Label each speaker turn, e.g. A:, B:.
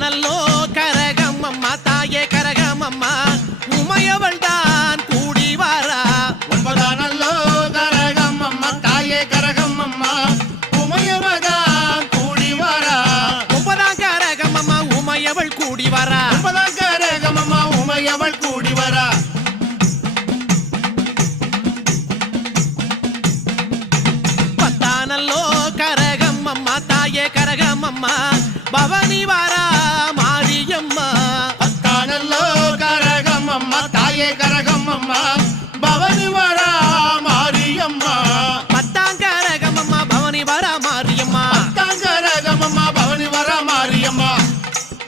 A: நல்லோ கரகம் அம்மா தாயே கரகம் அம்மா உமையவள் தான் கூடி வாரா.
B: ஒன்பதாம் நல்லோ கரகம் அம்மா தாயே கரகம் அம்மா மாத்தாயே கரகம் அம்மா பவனி வாரா
A: மாரியம்மா. அத்தானல்லோ கரகம் அம்மா தாயே கரகம் அம்மா